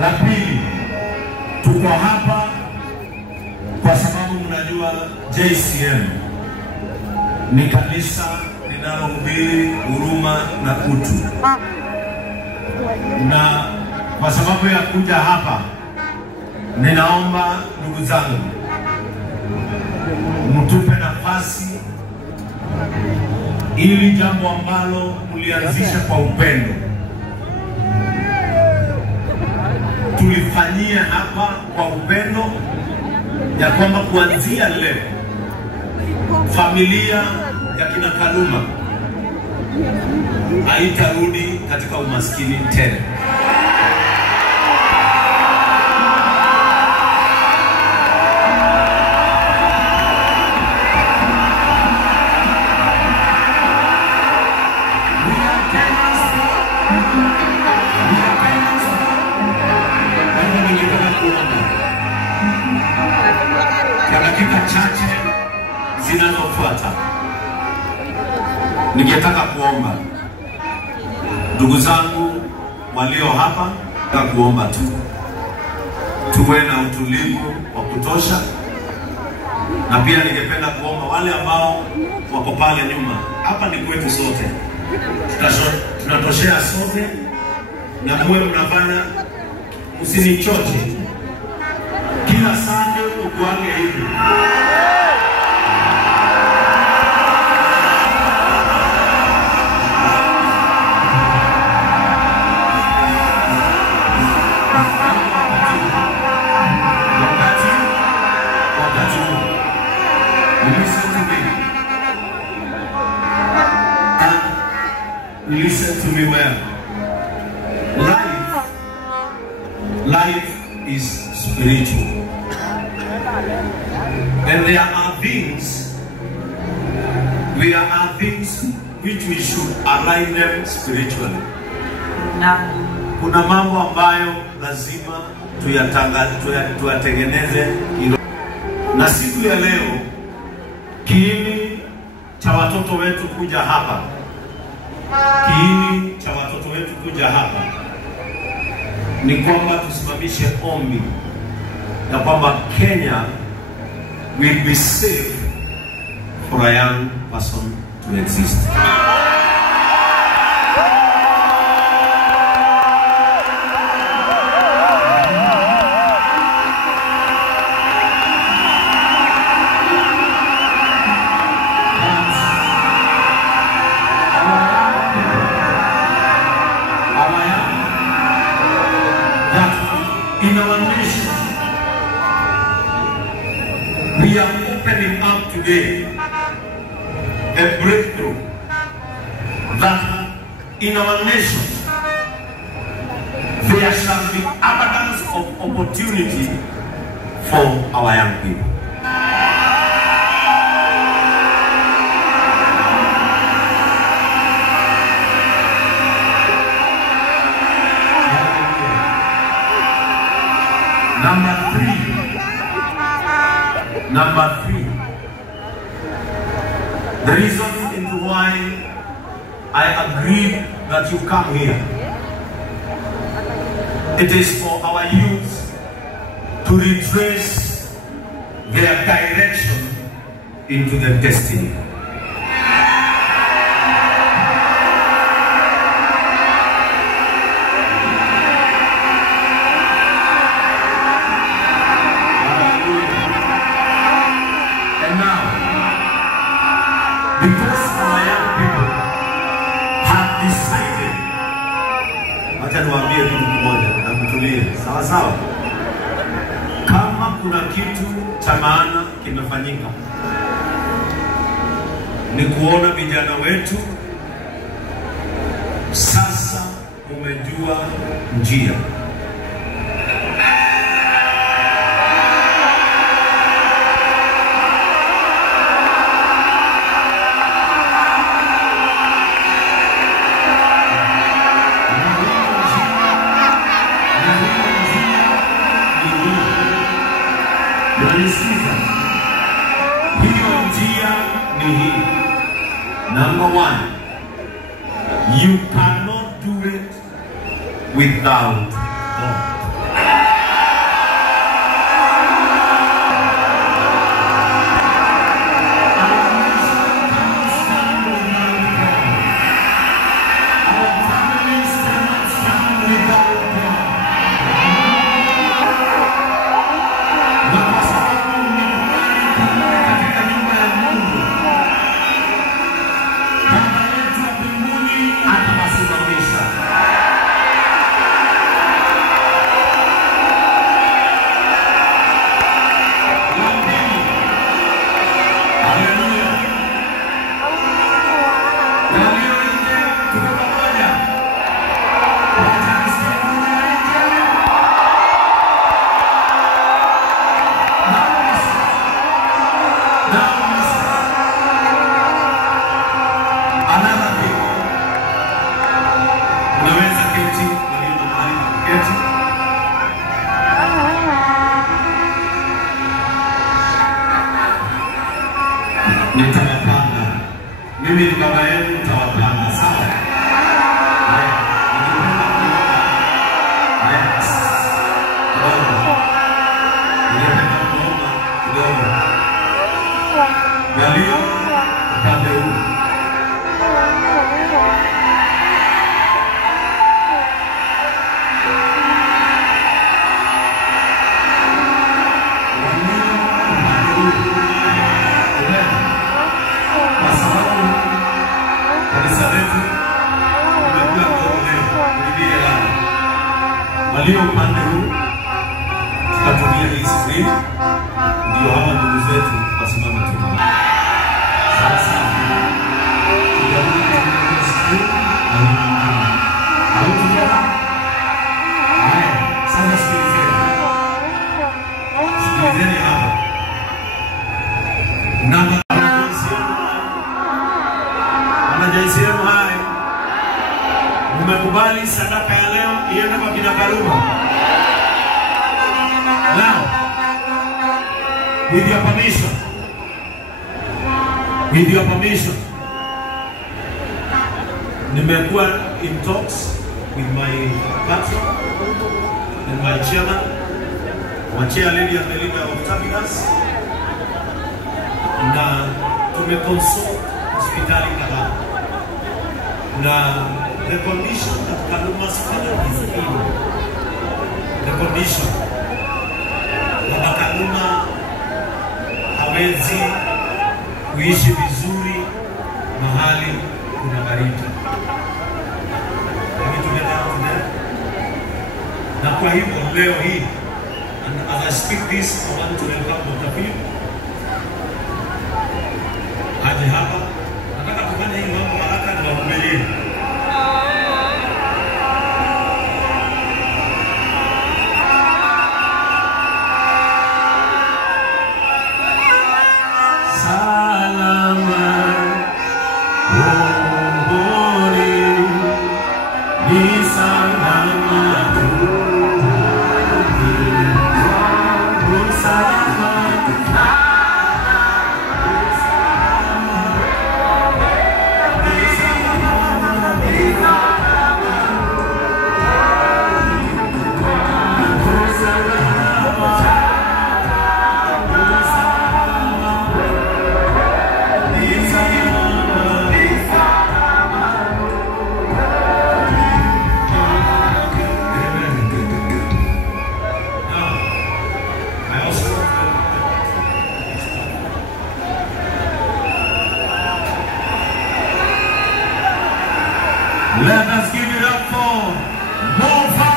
La pili, tuko hapa kwa sababu mnajua JCM ni kanisa linalohubiri huruma na utu. Na kwa sababu ya kuja hapa, ninaomba ndugu zangu mtupe nafasi ili jambo ambalo mlianzisha kwa upendo tulifanyia hapa kwa upendo, ya kwamba kuanzia leo familia ya kina Kaluma haitarudi katika umaskini tena. Dakika chache zinazofuata ningetaka kuomba ndugu zangu walio hapa, na kuomba tu tuwe na utulivu wa kutosha, na pia ningependa kuomba wale ambao wako pale nyuma. Hapa ni kwetu sote, tunatoshea sote, na muwe mnafanya, msinichoche kila Sunday ukuange hivi. Listen to me well. Life is spiritual, and there are things which we should align them spiritually. Na kuna mambo ambayo lazima tuyatengeneze. Na siku ya leo, kiini cha watoto wetu kuja hapa, ni kwamba tusimamishe ombi ya kwamba Kenya will be safe for a young person to exist. In our nation, we are opening up today a breakthrough that in our nation there shall be abundance of opportunity for our young people. Number three, the reason into why I agreed that you come here, it is for our youth to retrace their direction into their destiny. Because our young people have decided, wacha niwaambie kitu kimoja na mtulie, sawa sawa. Kama kuna kitu cha maana kimefanyika, ni kuona vijana wetu sasa umejua njia. Number one, you cannot do it without God. Nitawapanga. Mimi ni baba yenu, nitawapanga. Sawa? Haya. Ningependa kuomba kidogo. Walio upande huu. Walio upande huu tutatumia hii screen ndio hawa ndugu zetu wasimame tu. Sasa tutatumia screen na tunaona haya. Sasa sikilizeni hapa. Namba JCM hai, umekubali sadaka ya leo iende kwa kina Karuma. Now, with your permission, nimekuwa in talks with my patron and my chairman wachia Lady Amelina of Tabinas, na tumeconsult hospitali kadhaa, na the condition that Kaluma's father is in, the condition na Kaluma hawezi kuishi vizuri mahali kuna baridi. Na kwa hivyo leo hii, and as I speak this, I want to welcome Dr. Philip aje hapa. Nataka kufanya hii mambo haraka na kuendelea. Let us give it up for Mofa!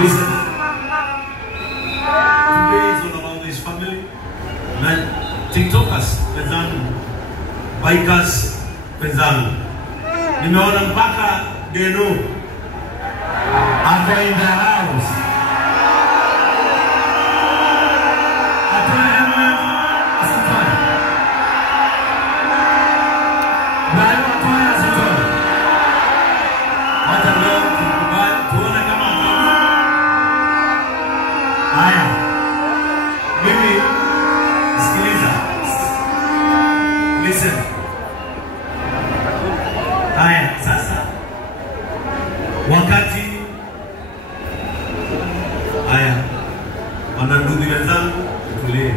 Listen, today is all about this family. Man, TikTokers wenzangu, bikers wenzangu, nimeona mpaka Deno ako in the house. Haya, mimi sikiliza, listen. Haya, sasa wakati haya wanandugu wenzangu tulie.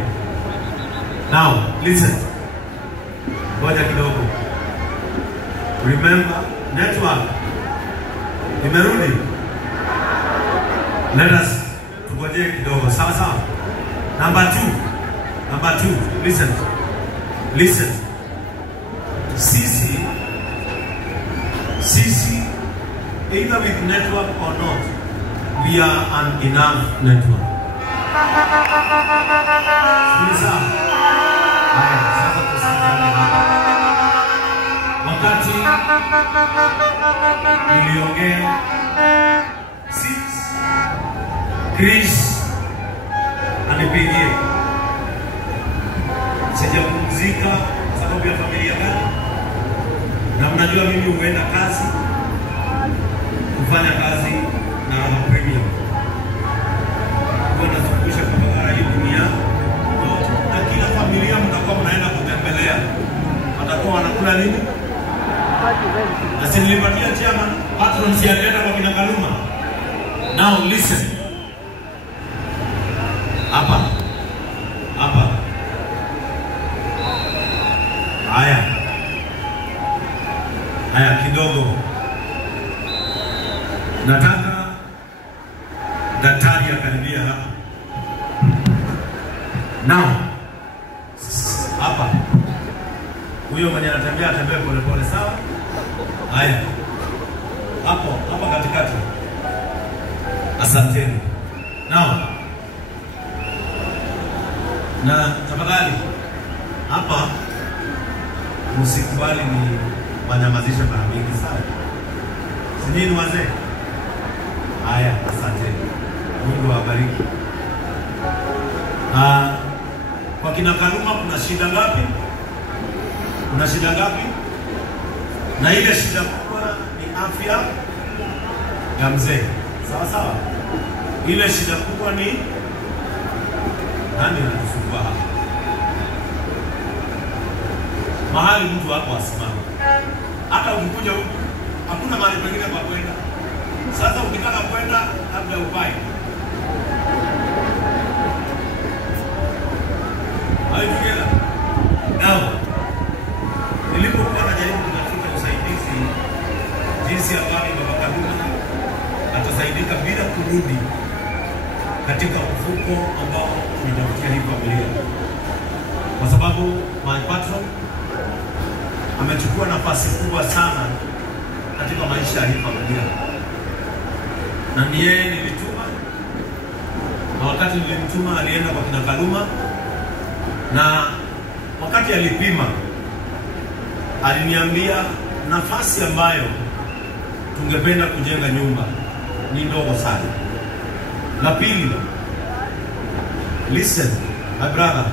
Now listen, ngoja kidogo. Remember, network imerudi. Let us tungojee kidogo, sawa sawa. Number two, listen. Sisi, either with network or not, we are an enough network. Sasa, haya, sasa tusikizane hapa. Wakati niliongea Chris anipigie, sijapumzika sababu ya familia gani, na mnajua mimi huenda kazi kufanya kazi na premium kwa nazungusha kwa bara hii dunia, na kila familia mtakuwa mnaenda kutembelea, watakuwa wanakula nini? Na si nilipatia chairman patrons ya tena kwa kina Kaluma. Now listen. Hapa. Haya kidogo. Nataka daktari akaribia hapa. Now. Hapa. Huyo mwenye anatembea pole pole, sawa? Haya. Hapo katikati. Asanteni. Na tafadhali hapa msikubali ni wanyamazishe mara mingi sana. Sijui ni wazee. Haya, asanteni. Mungu awabariki. Kwa kina Kaluma kuna shida ngapi? Kuna shida ngapi? Na ile shida kubwa ni afya ya mzee. Sawa sawa. Ile shida kubwa ni nani anasumbua hapa? Mahali mtu wako asimame. Hata ukikuja huku hakuna mahali pengine pa kwenda. Sasa ukitaka kwenda labda upai. Hayo together. Now, nilipokuwa najaribu kutafuta usaidizi jinsi ambavyo Baba Kaluma atasaidika bila kurudi katika mfuko ambao tunatafutia hii familia, kwa sababu my patron amechukua nafasi kubwa sana katika maisha ya hii familia, na ni yeye nilituma, na wakati nilimtuma alienda kwa kina Kaluma, na wakati alipima aliniambia nafasi ambayo tungependa kujenga nyumba ni ndogo sana. La pili, listen my brother,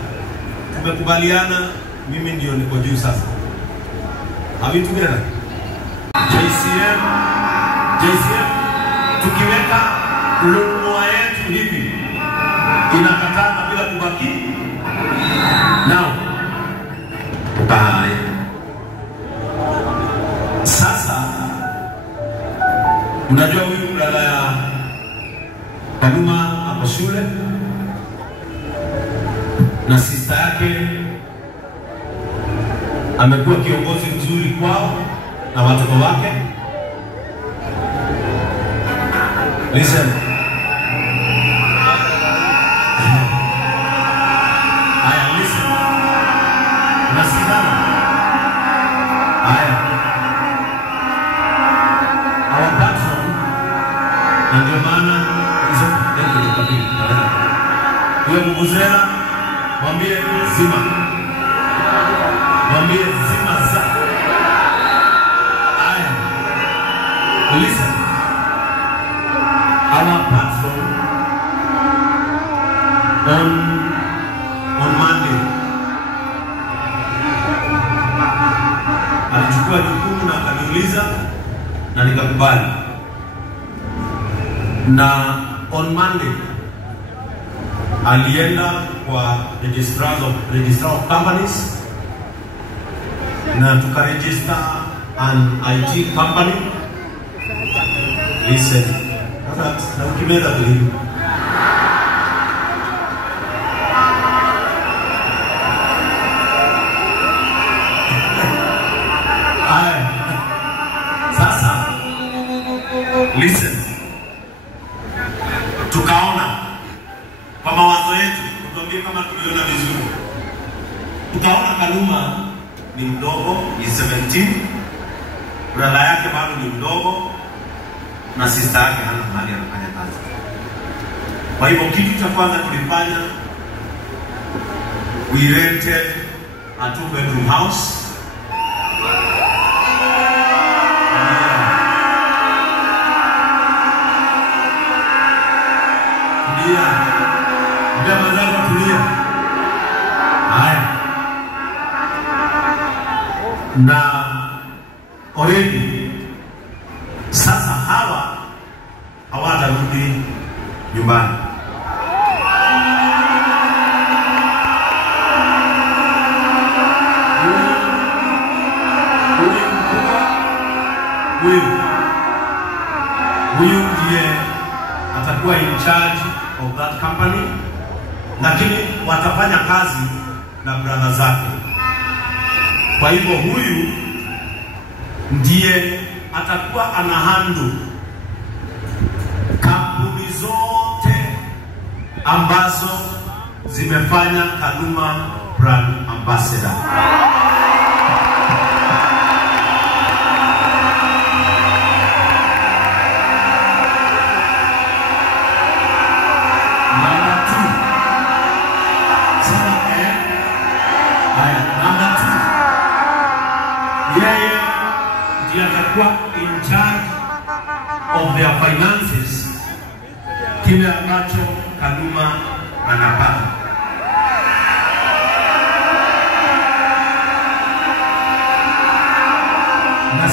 tumekubaliana mimi ndio niko juu sasa. Are we together? JCM tukiweka lunua yetu hivi inakatana bila kubaki. Now bye. Sasa unajua huyu dada ya Kaluma hapo shule na sister yake amekuwa kiongozi mzuri kwao na watoto wake. Listen. Aya, listen. Unasikana? Aya. Our patron, na ndio maana hizo ndio kabili. Huyo Mbuzera mwambie zima. Mwambie zima za. Aya. Listen. Our patron on Monday alichukua jukumu na akaniuliza na nikakubali. Na on Monday alienda kwa registrar of companies na tukaregister an IT company. Listen. Na ukimeza tulivu. Sasa listen, tukaona kwa mawazo yetu, tuambie kama tuliona vizuri. Tukaona Kaluma ni mdogo, ni 17, brother yake bado ni mdogo, na sister yake hana mahali anafanya kazi. Kwa hivyo kitu cha kwanza tulifanya, we rented a 2-bedroom house. Ndio mazao tulia. Haya. Na already sasa hawa hawatarudi nyumbani. Huyu ndiye atakuwa in charge of that company, lakini watafanya kazi na brother zake. Kwa hivyo huyu ndiye atakuwa ana handle kampuni zote ambazo zimefanya Kaluma brand ambassador. in charge of their finances, kile ambacho Kaluma anapata. Na